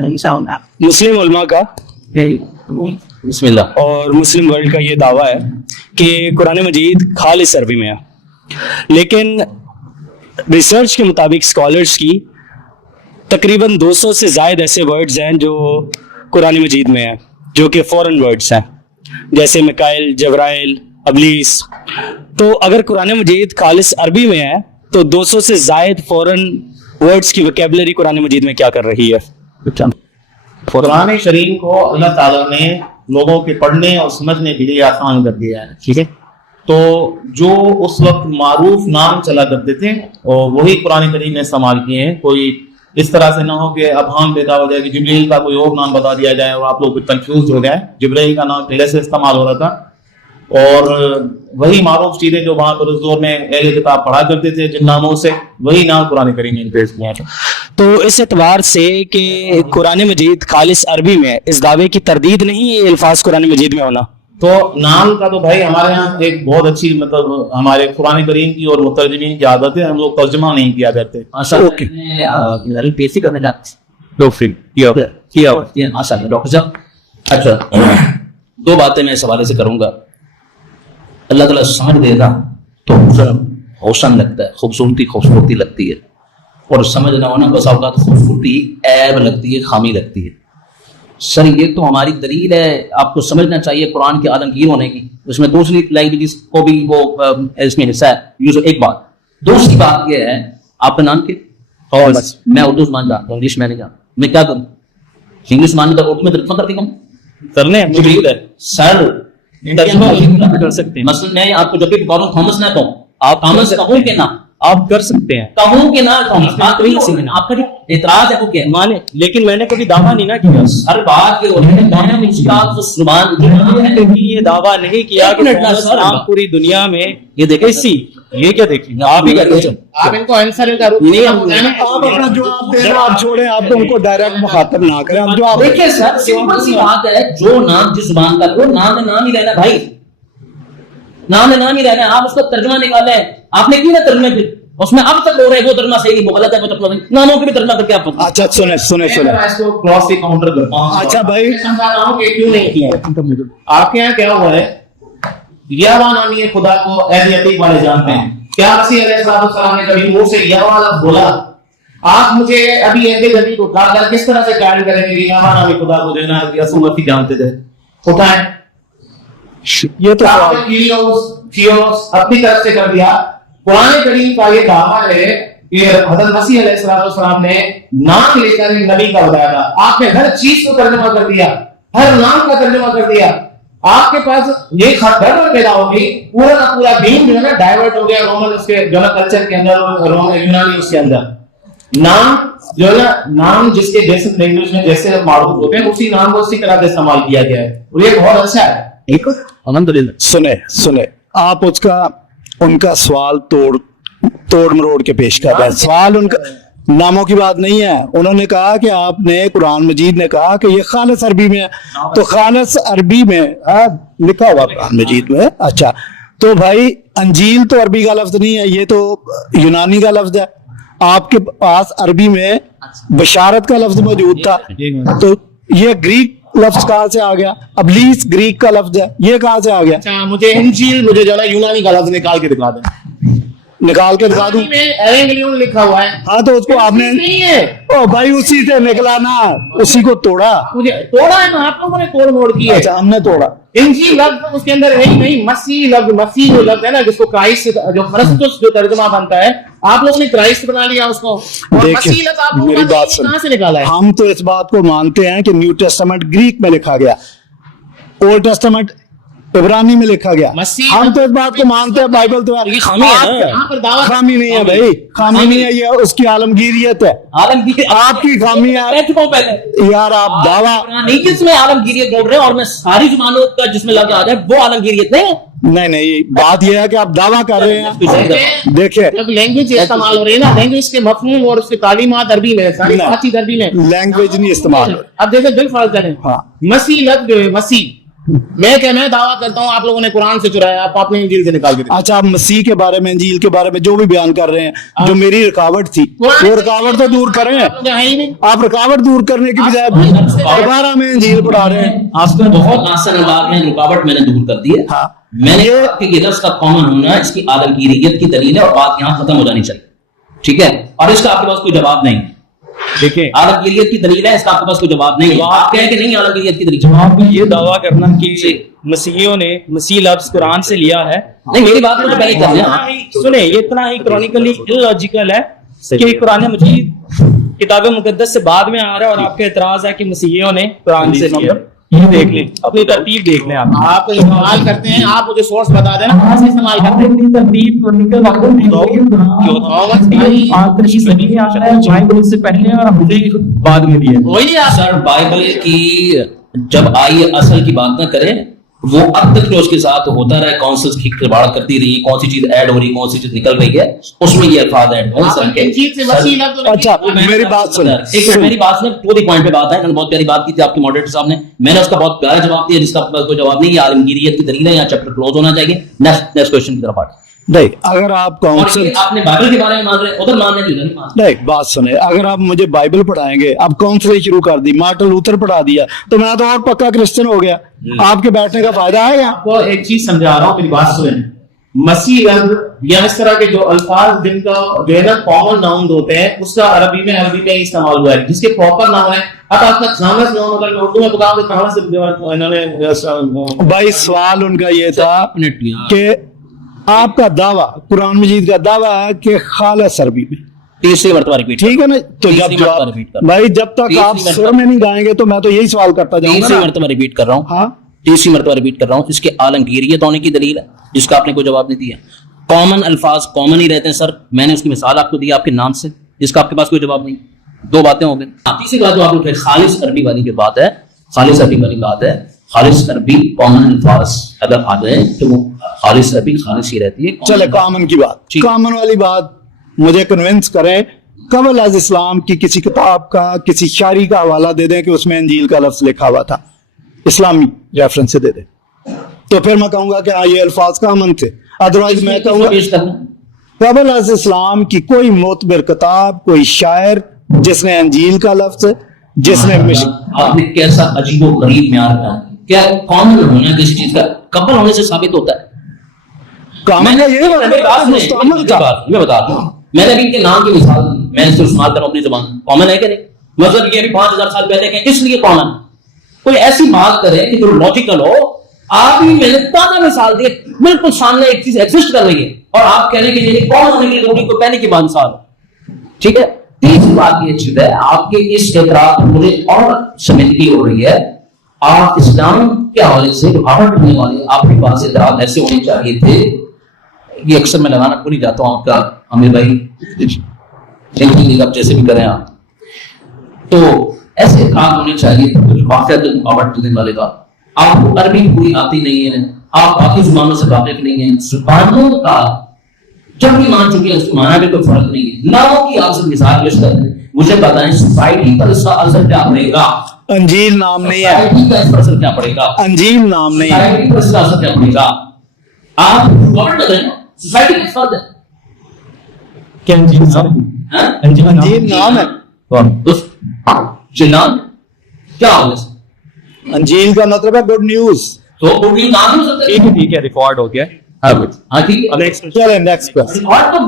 مسلم علماء کا بسم اللہ اور مسلم ورلڈ کا یہ دعویٰ ہے کہ قرآن مجید خالص عربی میں ہے، لیکن ریسرچ کے مطابق اسکالرس کی تقریباً 200 سے زائد ایسے ورڈز ہیں جو قرآن مجید میں ہیں جو کہ فورن ورڈز ہیں، جیسے میکائل، جبرائیل، ابلیس. تو اگر قرآن مجید خالص عربی میں ہے تو 200 سے زائد فورن ورڈز کی ویکیبلری قرآن مجید میں کیا کر رہی ہے؟ قرآن کریم کو اللہ تعالیٰ نے لوگوں کے پڑھنے اور سمجھنے کے لیے آسان کر دیا ہے. ٹھیک ہے، تو جو اس وقت معروف نام چلا کرتے تھے اور وہی قرآن کریم نے استعمال کیے ہیں. کوئی اس طرح سے نہ ہو کہ ابہام پیدا ہو جائے کہ جبرائیل کا کوئی اور نام بتا دیا جائے اور آپ لوگ کنفیوز ہو جائے. جبرائیل کا نام پہلے سے استعمال ہو رہا تھا اور وہی معروف چیزیں جو وہاں پر اس دور میں اہل کتاب پڑھا کرتے تھے جن ناموں سے، وہی نام قرآن کریم نے پیش کیا ہے. تو اس اعتبار سے کہ قرآن مجید خالص عربی میں ہے، اس دعوے کی تردید نہیں ہے یہ الفاظ قرآن مجید میں ہونا؟ تو نام کا تو بھائی ہمارے یہاں ایک بہت اچھی مطلب ہمارے قرآن کریم کی اور مترجمین کی عادت ہے، ہم لوگ ترجمہ نہیں کیا کرتے. اچھا، دو باتیں میں اس حوالے سے کروں گا. اللہ تعالیٰ سمجھ دے گا تو حسن لگتا ہے، خوبصورتی لگتی ہے، اور سمجھ نہ ہونا بس اوقات خوبصورتی عیب لگتی ہے، خامی لگتی ہے. سر یہ تو ہماری دلیل ہے، آپ کو سمجھنا چاہیے قرآن کے عالمگیر ہونے کی. اس میں دوسری لینگویجز کو بھی وہ اس میں حصہ ہے. ایک بات. دوسری بات یہ ہے، آپ کا نام کیا؟ میں اردو زبان جانتا ہوں، انگلش میں نہیں جانتا. میں کیا کروں؟ انگلش زبان میں اردو میں ترجمہ کرتی ہوں کرنے سر کر سکتے ہیں. مثلا میں آپ کو جب بھی پکاروں تھامس نہ کہوں، آپ تھامس کہوں کہ نہ آپ کر سکتے ہیں، کہوں کہ نہ کہوں. آپ کا اعتراض ہے وہ کیا مانے، لیکن میں نے کبھی دعویٰ نہیں نہ کیا. ہر بات کے یہ دعویٰ نہیں کیا کہ اسلام پوری دنیا میں یہ دیکھیں یہ کیا دیکھیں آپ ہی کرتے. آپ ان کو آنسر کا آپ اپنا جواب دیں، آپ چھوڑیں، آپ ان کو ڈائریکٹ مخاطب نہ کریں. آپ جواب دیکھیں سر، سمپل سی بات ہے، جو نام جس زبان کا وہ نام ہی رہنا بھائی، نام ہی رہنا ہے. آپ اس کا ترجمہ نکالیں، آپ نے کی نا ترجمہ، پھر اس میں اب تک ہو رہا ہے وہ ترجمہ صحیح نہیں، وہ غلط ہے، وہ ترجمہ نہیں، ناموں کے بھی ترجمہ کر کے آپ. اچھا سنیں اس کو کراس سے کاؤنٹر کرتا ہوں. اچھا بھائی، سمجھا رہا ہوں کہ کیوں نہیں کیا. آپ کے یہاں کیا ہوا ہے، یہوہ نامی خدا کو اہل عتیق والے جانتے ہیں. کیا مسیح علیہ السلام نے کبھی منہ سے یہوہ لفظ بولا؟ آپ مجھے ابھی اہل عتیق کو کس طرح سے قائل کریں گے کہ یہوہ نامی خدا کو جو ہے نا یسوع مسیح جانتے تھے؟ ہوتا ہے یہ تو اپنی طرف سے کر دیا. قرآن کریم کا یہ دعویٰ ہے کہ حضرت مسیح علیہ السلام نے نام لے کر نبی کا بتایا تھا. آپ نے ہر چیز کو ترجمہ کر دیا، ہر نام کا ترجمہ کر دیا. آپ کے پاس یہ گڑبڑ پیدا ہوگی، پورا کا پورا دین جو ہے نا ڈائیورٹ ہو گیا رومن اس کے جو ہے کلچر کے اندر، یونانی اس کے اندر. نام جو ہے نا، نام جس کے جیسے لینگویج میں جیسے معروف ہوتے ہیں اسی نام کو اسی طرح سے استعمال کیا گیا ہے، اور یہ بہت اچھا ہے. الحمدللہ. سنیں آپ ان کا سوال توڑ مروڑ کے پیش کر رہے ہیں. سوال ان کا ناموں کی بات نہیں ہے. انہوں نے کہا کہ آپ نے قرآن مجید نے کہا کہ یہ خالص عربی میں ہے، تو خالص عربی میں لکھا ہوا قرآن مجید میں. اچھا تو بھائی انجیل تو عربی کا لفظ نہیں ہے، یہ تو یونانی کا لفظ ہے. آپ کے پاس عربی میں بشارت کا لفظ موجود تھا، تو یہ گریک لفظ کہاں سے آ گیا؟ ابلیس گریک کا لفظ ہے، یہ کہاں سے آ گیا؟ اچھا مجھے انجیل مجھے جو ہے نا یونانی کا لفظ نکال کے دکھا دیں. نکال کے دکھا دوں؟ ایونگلیون لکھا ہوا ہے. ہاں تو اس کو آپ نے نہیں ہے او بھائی اسی سے نکلا نا، اسی کو توڑا. مجھے توڑا ہے نا، آپ لوگوں نے توڑ موڑ کی ہے. اچھا ہم نے توڑا. انجیل لفظ اس کے اندر ہے ہی نہیں. مسیح لفظ، مسیح جو لفظ ہے نا جس کو کرائسٹ جو کرسٹس جو ترجمہ بنتا ہے، آپ لوگوں نے کرائسٹ بنا لیا اس کو. دیکھیں میری بات سن، کہاں سے نکالا ہے؟ ہم تو اس بات کو مانتے ہیں کہ نیو ٹیسٹمنٹ گریک میں لکھا گیا، اولڈ ٹیسٹمنٹ عبرانی میں لکھا گیا. ہم تو اس بات کو مانتے ہیں بائبل تو خامی نہیں ہے بھائی، خامی نہیں ہے، یہ اس کی عالمگیریت ہے. آپ کی خامی ہے یار، آپ دعویٰ نہیں جس میں عالمگیریت بول رہے ہیں، اور میں ساری زبانوں کا جس میں لفظ آ جائے وہ عالمگیریت نہیں ہے. نہیں بات یہ ہے کہ آپ دعویٰ کر رہے ہیں. دیکھیں جب لینگویج استعمال ہو رہی ہے نا، لینگویج کے مفہوم اور اس کی تعلیمات عربی میں، ساری بات چیز عربی میں، لینگویج نہیں استعمال. اب دیکھیں دل فرض کریں، مسیح لفظ جو ہے مسیح، मैं दावा करता हूँ आप लोगों ने कुरान से चुराया, आप अपनी इंजील से निकाल के दिखाओ। अच्छा, आप मसीह के बारे में, इंजील के बारे में जो भी बयान कर रहे हैं, जो मेरी रुकावट थी वो रुकावट तो दूर करें। है ही नहीं। आप रुकावट दूर करने की बजाय दोबारा में इंजील पढ़ा रहे हैं। आपका बहुत आसान अंदाज में रुकावट मैंने दूर कर दी है। हाँ, मैंने ये लफ्ज का कॉमन होना इसकी आलमगीरियत की दलील है और बात यहाँ खत्म हो जानी चाहिए, ठीक है। और इसका आपके पास कोई जवाब नहीं। देखिए, आलमगीरियत की दलील है, इसका आपके पास कोई जवाब नहीं है। आप कहें कि नहीं आलमगीरियत की दलील, जवाब में ये दावा करना कि मसीहियों ने मसीह लफ्ज कुरान से लिया है, नहीं मेरी बात मुझे पहले करने सुने, ये इतना ही क्रॉनिकली इलॉजिकल है कि कुरान मजीद किताब मुकद्दस से बाद में आ रहा है और आपका एतराज है कि मसीहियों ने कुरान से लिया। ये देख लें, अपनी तरतीब देख लें। आप इस्तेमाल करते हैं, आप मुझे सोर्स बता देना कहाँ से इस्तेमाल करते हैं। अपनी तरतीब से पहले और हमने बाद में दिया। वही आप सर बाइबल की जब आई असल की बात ना करें, वो अब तक जो उसके साथ होता रहा, काउंसिल्स की खिलवाड़ करती रही, कौन सी चीज ऐड हो रही, कौन सी चीज निकल रही है, उसमें ये अल्फाज ऐड हो सके। इंजील से वसी लफ्ज नहीं। अच्छा, मेरी बात सुन, एक मिनट, मेरी बात सुन, टू द पॉइंट पे बात है। मैंने बहुत प्यारी बात की थी आपके मॉडरेटर साहब ने, मैंने उसका बहुत प्यारा जवाब दिया, जिसका आपके पास कोई जवाब नहीं है। आलमगीरियत की दलील है, यहाँ चैप्टर क्लोज होना चाहिए। नेक्स्ट क्वेश्चन की तरफ आते। नहीं, अगर आप और काउंसिल, ये आपने बाइबल के बारे में मान रहे, उधर मान रहे, इधर नहीं मान रहे। नहीं, बात सुने, अगर आप मुझे बाइबल पढ़ाएंगे, अब काउंसिल शुरू कर दी, मार्टिन लूथर पढ़ा दिया, तो मैं तो और पक्का क्रिश्चियन हो गया। आपके बैठने का फायदा है क्या? आपको एक चीज समझा रहा हूँ, मेरी बात सुने। मसीह रंग या इस तरह के जो अल्फाज जिनका जो है ना कॉमन नाउन होते हैं, उसका अरबी में इस्तेमाल हुआ है, जिसके प्रॉपर नाम है। अब आपका खामस नाम अगर मैं उर्दू में बताऊं तो कहां से इन्होंने भाई सवाल उनका ये था कि आपका दावा, कुरान मजीद का दावा है कि खालिस अरबी में, तीसरी मरतबा रिपीट, ठीक है ना? तो तीसरी जब मरतबा रिपीट कर, भाई जब तक तीसरी आप मरतबा- सुर में नहीं गाएंगे तो मैं तो यही सवाल करता जाऊंगा तीसरी ना। मरतबा रिपीट कर रहा हूँ। हाँ, तीसरी मरतबा रिपीट कर रहा हूँ। इसके आलमगीरियत होने की दलील है, जिसका आपने कोई जवाब नहीं दिया। कॉमन अल्फाज कॉमन ही रहते हैं सर, मैंने उसकी मिसाल आपको दी आपके नाम से, जिसका आपके पास कोई जवाब नहीं। दो बातें हो गई। तीसरी बात जो आप उठे, खालिस अरबी वाली की बात है, खालिस अरबी वाली बात है। खालिस अरबी कॉमन अल्फाज अगर आ गए तो वो खालिस अरबी खालिस ही रहती है। चले कॉमन की बात, ठीक। कॉमन वाली बात मुझे कन्विंस करें, कबल अज इस्लाम की किसी किताब का, किसी शायरी का हवाला दे दें कि उसमें इंजील का लफ्ज लिखा हुआ था, इस्लामी रेफरेंस से दे दें, तो फिर मैं कहूंगा कि हाँ ये अल्फाज कॉमन थे। अदरवाइज मैं कहूंगा पेश करना। कबल अज इस्लाम की कोई मोतबर किताब, कोई शायर जिसने इंजील का लफ्ज, जिसने आपने कैसा अजीबो गरीब म्यार का, क्या कॉमन होना किसी चीज का कबल होने से साबित होता है? कॉमन है, ये मेरी बात सुनिए, मुस्तअमल था। मैं बताता हूँ, मैंने अभी इनके नाम की मिसाल मैं इससे इस्तेमाल कर रहा हूँ अपनी जुबान, कॉमन है कि नहीं? मतलब ये अभी 5000 साल पहले के, इसलिए कॉमन। कोई ऐसी बात करे कि जो लॉजिकल हो, आप ही मैंने ताजा मिसाल दी, बिल्कुल सामने एक चीज एग्जिस्ट कर रही है और आप कह रहे हैं कि ये कॉमन होने की जरूरी को पहले की बात मिसाल, ठीक है। तीसरी बात ये चीज है, आपके इस एतराज मुझे और शर्मिंदगी हो रही है। आप इस्लाम के हवाले से जो आहट करने वाले आपके पास एतराज ऐसे होने चाहिए थे। ये अक्सर मैं लगाना भूल ही जाता हूँ आपका आमिर भाई, आप जैसे भी करें आप, तो ऐसे काम होने चाहिए कुछ वाक़ियत आवट देने वाले का। आपको अरबी पूरी आती नहीं है, आप बाकी जुबानों से वाकिफ नहीं है, जुबानों का जब भी मान चुके हैं उसको माना भी कोई फर्क नहीं है। नामों की आपसे मिसाल पेश करते हैं, मुझे बताएं सोसाइटी पर इसका असर क्या पड़ेगा? अंजील नाम नहीं है, सोसाइटी का इस पर असर क्या पड़ेगा? अंजील नाम नहीं है। सोसाइटी पर इसका असर क्या पड़ेगा? आप गवर्नमेंट कर रहे हैं, सोसाइटी का फर्ज है। क्या अंजील नाम? हाँ? अंजील नाम है, तो नाम क्या होगा? अंजील का मतलब है गुड न्यूज। तो वो भी नाम हो सकता है। ठीक है, रिकॉर्ड हो गया। हाँ ठीक है। नेक्स्ट चले नेक्स्ट क्वेश्चन। और तो